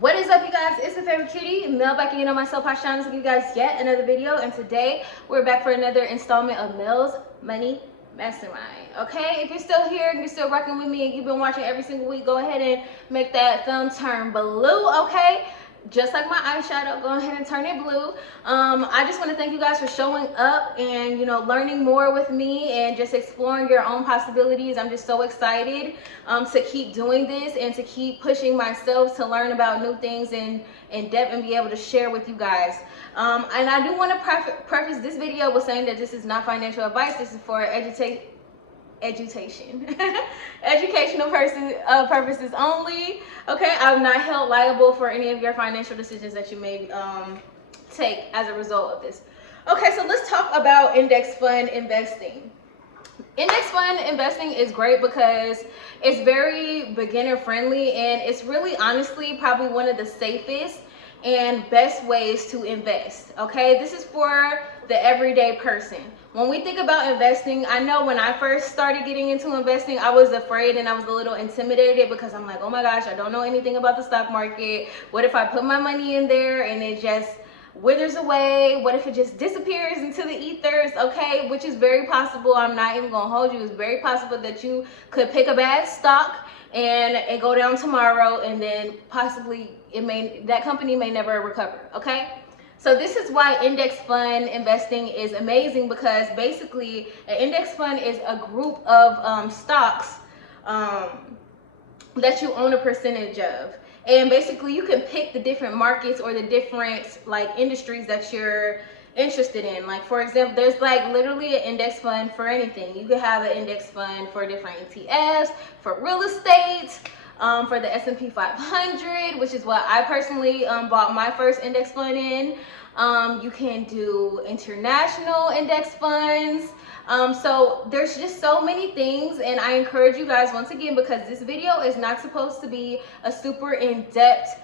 What is up, you guys? It's the favorite cutie, Mel, back again on my Soul Pot Shine to give you guys yet another video. And today we're back for another installment of Mel's Money Mastermind. Okay, if you're still here and you're still rocking with me and you've been watching every single week, go ahead and make that thumb turn blue. Okay, just like my eyeshadow, go ahead and turn it blue. I just want to thank you guys for showing up and learning more with me and just exploring your own possibilities. I'm just so excited to keep doing this and to keep pushing myself to learn about new things in depth and be able to share with you guys. And I do want to preface this video with saying that this is not financial advice. This is for education educational purposes only. Okay, I'm not held liable for any of your financial decisions that you may take as a result of this. Okay, so let's talk about index fund investing. Index fund investing is great because it's very beginner friendly, and it's really honestly probably one of the safest and best ways to invest. Okay, this is for the everyday person. When we think about investing, I know when I first started getting into investing, I was afraid and I was a little intimidated because I'm like, oh my gosh, I don't know anything about the stock market. What if I put my money in there and it just withers away? What if it just disappears into the ethers? Okay, which is very possible. I'm not even gonna hold you. It's very possible that you could pick a bad stock and it go down tomorrow, and then possibly that company may never recover. Okay, so this is why index fund investing is amazing, because basically an index fund is a group of stocks that you own a percentage of. And basically you can pick the different markets or the different industries that you're interested in. Like, for example, there's literally an index fund for anything. You could have an index fund for different ETFs, for real estate, for the S&P 500, which is what I personally bought my first index fund in. You can do international index funds. So there's just so many things, and I encourage you guys, once again, because this video is not supposed to be a super in-depth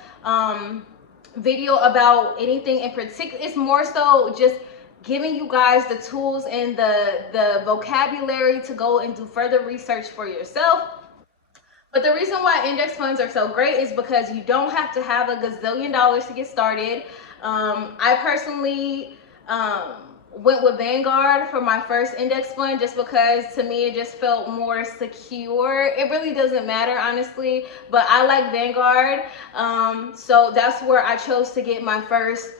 video about anything in particular. It's more so just giving you guys the tools and the vocabulary to go and do further research for yourself. But the reason why index funds are so great is because you don't have to have a gazillion dollars to get started. I personally went with Vanguard for my first index fund just because to me it just felt more secure. It really doesn't matter, honestly, but I like Vanguard. So that's where I chose to get my first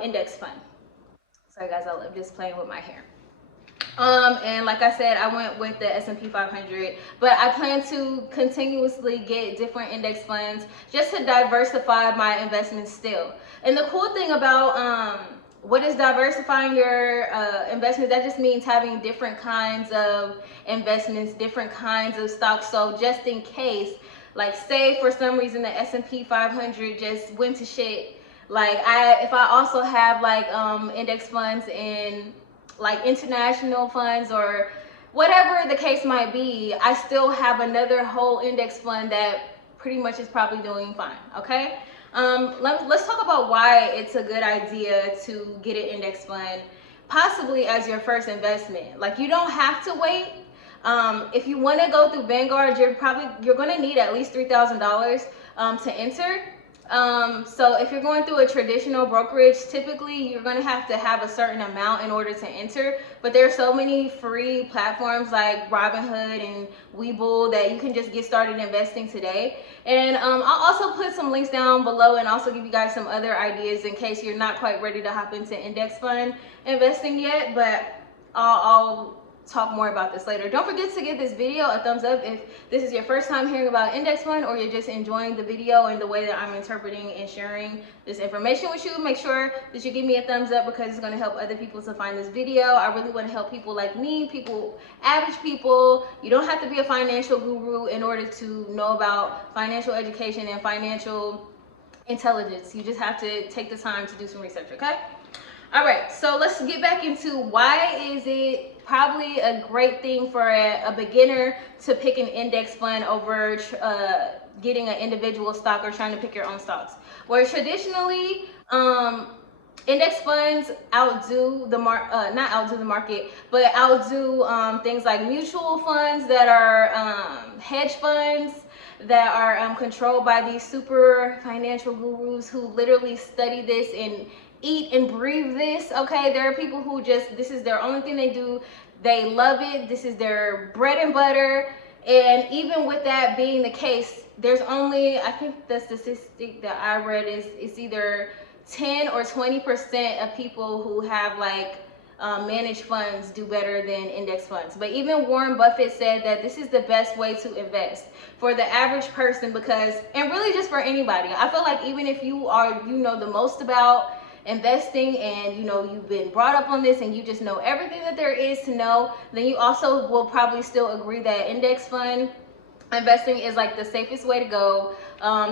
index fund. Sorry guys, I love just playing with my hair. And like I said, I went with the S&P 500, but I plan to continuously get different index funds just to diversify my investments still. And the cool thing about what is diversifying your investments, that just means having different kinds of investments, different kinds of stocks. So just in case, like say for some reason the S&P 500 just went to shit, if I also have index funds in international funds or whatever the case might be, I still have another whole index fund that pretty much is probably doing fine. Okay, let's talk about why it's a good idea to get an index fund, possibly as your first investment. You don't have to wait. If you want to go through Vanguard, you're going to need at least $3,000 to enter. So if you're going through a traditional brokerage, typically you're going to have a certain amount in order to enter, but there are so many free platforms like RObinhood and Webull that you can just get started investing today. And I'll also put some links down below and also give you guys some other ideas in case you're not quite ready to hop into index fund investing yet, but I'll talk more about this later. Don't forget to give this video a thumbs up if this is your first time hearing about index fund, or you're just enjoying the video and the way that I'm interpreting and sharing this information with you. Make sure that you give me a thumbs up because it's going to help other people to find this video. I really want to help people like me, average people. You don't have to be a financial guru in order to know about financial education and financial intelligence. You just have to take the time to do some research. Okay, all right, so let's get back into why is it probably a great thing for a beginner to pick an index fund over getting an individual stock or trying to pick your own stocks. Where traditionally index funds outdo the not outdo the market, but outdo things like mutual funds that are hedge funds that are controlled by these super financial gurus who literally study this and eat and breathe this. Okay, there are people who just, this is their only thing they do. They love it. This is their bread and butter. And even with that being the case, there's only, I think the statistic that I read is it's either 10 or 20% of people who have like managed funds do better than index funds. But even Warren Buffett said that this is the best way to invest for the average person, because, and really just for anybody. I feel like even if you are, you know the most about investing, and you know you've been brought up on this and you just know everything that there is to know, then you also will probably still agree that index fund investing is like the safest way to go.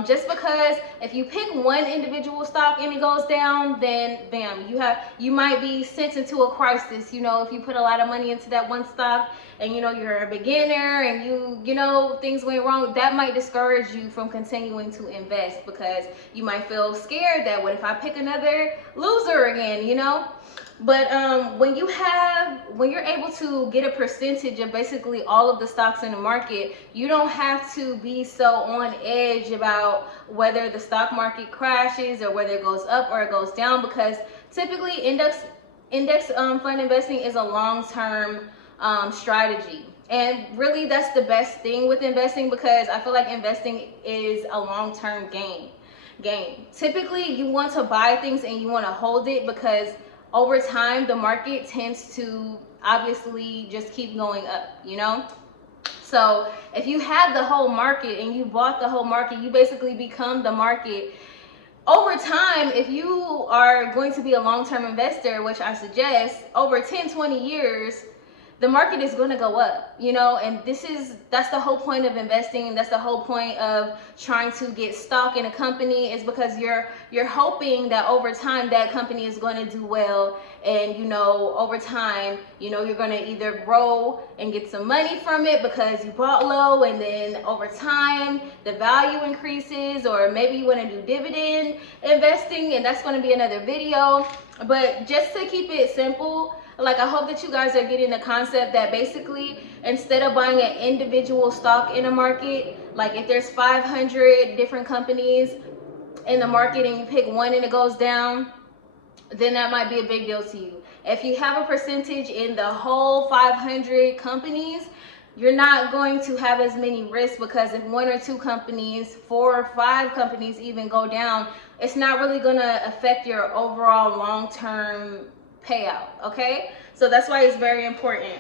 Just because if you pick one individual stock and it goes down, then bam, you might be sent into a crisis. You know, if you put a lot of money into that one stock and you know you're a beginner and you know things went wrong, that might discourage you from continuing to invest, because you might feel scared that what if I pick another loser again, you know. But when you're able to get a percentage of basically all of the stocks in the market, you don't have to be so on edge about whether the stock market crashes or whether it goes up or it goes down, because typically index fund investing is a long-term strategy. And really that's the best thing with investing, because I feel like investing is a long-term game. Typically you want to buy things and you want to hold it, because over time the market tends to obviously just keep going up, you know. So if you have the whole market and you bought the whole market, you basically become the market. Over time, if you are going to be a long-term investor, which I suggest, over 10-20 years the market is going to go up, you know. And that's the whole point of investing. That's the whole point of trying to get stock in a company, is because you're hoping that over time that company is going to do well, and you know over time, you know, you're going to either grow and get some money from it because you bought low, and then over time the value increases, or maybe you want to do dividend investing, and that's going to be another video. But just to keep it simple, like, I hope that you guys are getting the concept that basically instead of buying an individual stock in a market, like if there's 500 different companies in the market and you pick one and it goes down, then that might be a big deal to you. If you have a percentage in the whole 500 companies, you're not going to have as many risks, because if one or two companies, 4 or 5 companies even go down, it's not really going to affect your overall long-term payout. Okay, so that's why it's very important.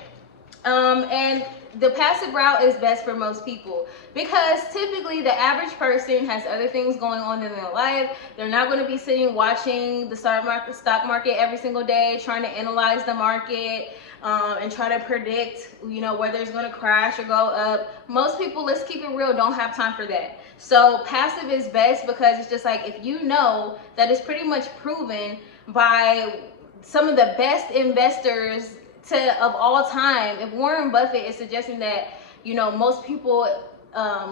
And the passive route is best for most people, because typically the average person has other things going on in their life. They're not going to be sitting watching the stock market every single day, trying to analyze the market and try to predict, you know, whether it's going to crash or go up. Most people, let's keep it real, don't have time for that. So passive is best, because it's just like, if you know that it's pretty much proven by some of the best investors of all time. If Warren Buffett is suggesting that, you know, most people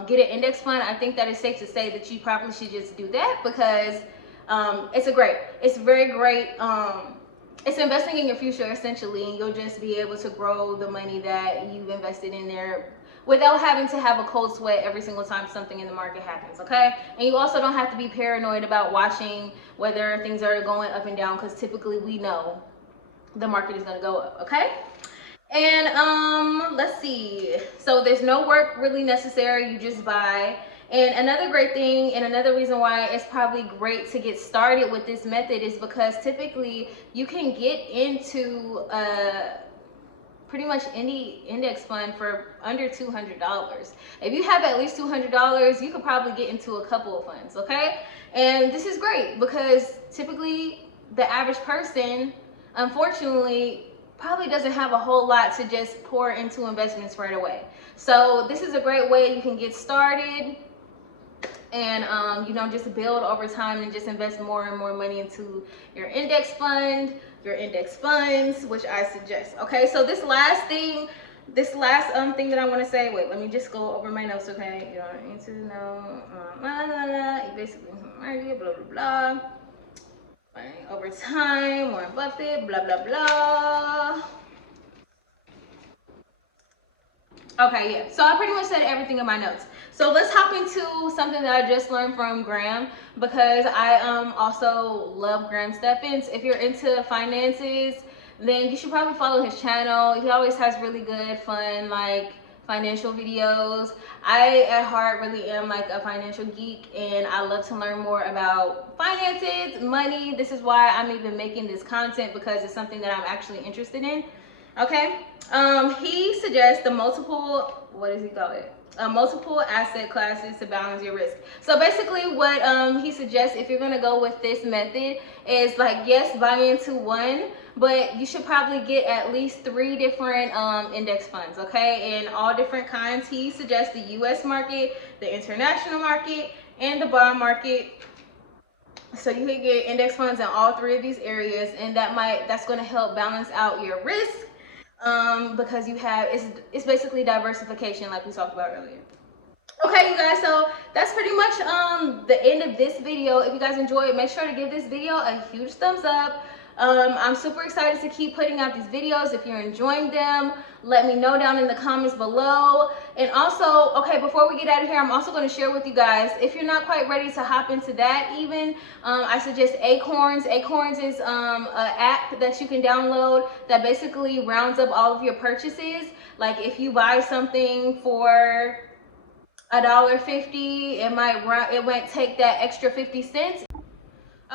get an index fund, I think that it's safe to say that you probably should just do that, because it's very great. It's investing in your future essentially, and you'll just be able to grow the money that you've invested in there without having to have a cold sweat every single time something in the market happens. Okay, and you also don't have to be paranoid about watching whether things are going up and down, because typically we know the market is going to go up. Okay, and let's see, so there's no work really necessary, you just buy. And another great thing, and another reason why it's probably great to get started with this method, is because typically you can get into pretty much any index fund for under $200. If you have at least $200, you could probably get into a couple of funds. Okay, and this is great because typically the average person, unfortunately, probably doesn't have a whole lot to just pour into investments right away. So this is a great way you can get started and you know, just build over time and just invest more and more money into your index funds, which I suggest. Okay, so this last thing that I want to say, wait, let me just go over my notes. Okay, you don't need to know basically blah blah blah. Right, over time, Warren Buffett, blah blah blah. Okay, yeah. So I pretty much said everything in my notes. So let's hop into something that I just learned from Graham, because I also love Graham Steffens. If you're into finances, then you should probably follow his channel. He always has really good, fun, like financial videos. I at heart really am like a financial geek, and I love to learn more about finances, money. This is why I'm even making this content, because it's something that I'm actually interested in. Okay. He suggests the multiple, what does he call it? Multiple asset classes to balance your risk. So basically what he suggests, if you're gonna go with this method, is like, yes, buy into one, but you should probably get at least 3 different index funds, okay? And all different kinds. He suggests the US market, the international market, and the bond market. So you can get index funds in all 3 of these areas, and that's going to help balance out your risk, because you have, it's basically diversification, like we talked about earlier. Okay, you guys, so that's pretty much the end of this video. If you guys enjoyed, make sure to give this video a huge thumbs up. I'm super excited to keep putting out these videos. If you're enjoying them, let me know down in the comments below. And also, okay, before we get out of here, I'm also going to share with you guys, if you're not quite ready to hop into that even, I suggest Acorns. Acorns is an app that you can download that basically rounds up all of your purchases. Like if you buy something for $1.50, it might take that extra 50 cents.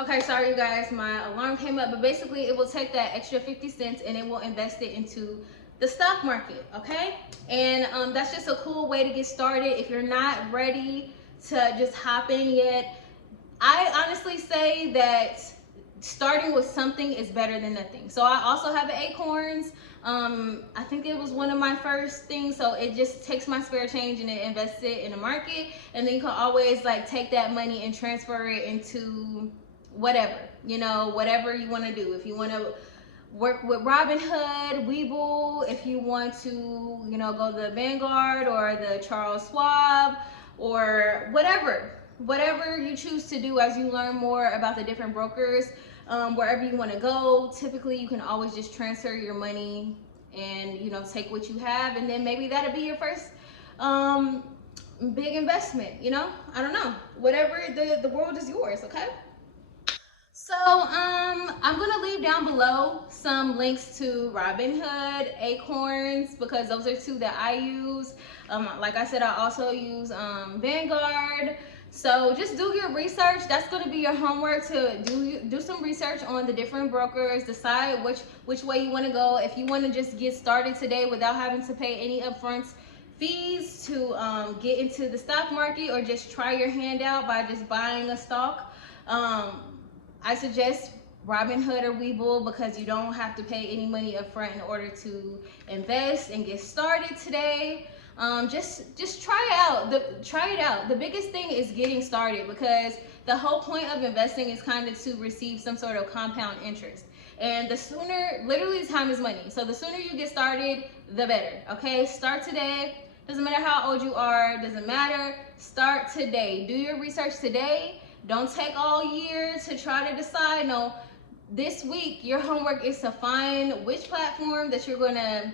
Okay, sorry you guys, my alarm came up, but basically it will take that extra 50 cents and it will invest it into the stock market, okay? And that's just a cool way to get started. If you're not ready to just hop in yet, I honestly say that starting with something is better than nothing. So I also have Acorns. I think it was one of my first things. So it just takes my spare change and it invests it in the market. And then you can always like take that money and transfer it into whatever, you know, whatever you want to do. If you want to work with Robinhood, Webull, if you want to, you know, go the Vanguard or the Charles Schwab or whatever you choose to do as you learn more about the different brokers, wherever you want to go. Typically you can always just transfer your money and, you know, take what you have, and then maybe that'll be your first big investment, you know. I don't know, whatever, the world is yours. Okay, so I'm gonna leave down below some links to Robinhood, Acorns, because those are 2 that I use. Like I said, I also use Vanguard. So just do your research. That's going to be your homework, to do some research on the different brokers. Decide which way you want to go. If you want to just get started today without having to pay any upfront fees to get into the stock market, or just try your hand out by just buying a stock, I suggest Robinhood or Webull, because you don't have to pay any money up front in order to invest and get started today. Just try it out. The biggest thing is getting started, because the whole point of investing is kind of to receive some sort of compound interest. And the sooner, literally time is money. So the sooner you get started, the better. Okay, start today. Doesn't matter how old you are, doesn't matter. Start today. Do your research today. Don't take all year to try to decide. No, this week your homework is to find which platform that you're going to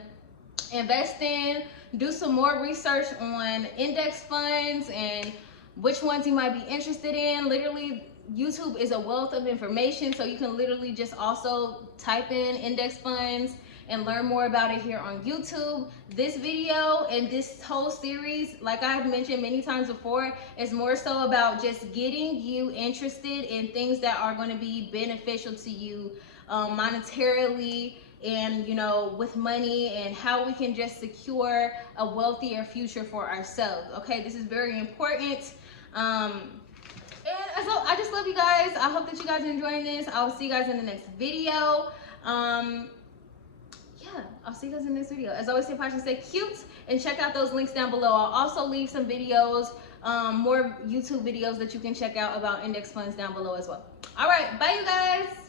invest in. Do some more research on index funds and which ones you might be interested in. Literally, YouTube is a wealth of information, so you can literally just also type in index funds and learn more about it here on YouTube. This video and this whole series, like I've mentioned many times before, is more so about just getting you interested in things that are going to be beneficial to you monetarily, and, you know, with money, and how we can just secure a wealthier future for ourselves. Okay, this is very important. And so I just love you guys. I hope that you guys are enjoying this. I'll see you guys in the next video. Yeah, I'll see you guys in the next video. As always, stay positive, stay cute, and check out those links down below. I'll also leave some videos, more YouTube videos that you can check out about index funds down below as well. All right, bye you guys.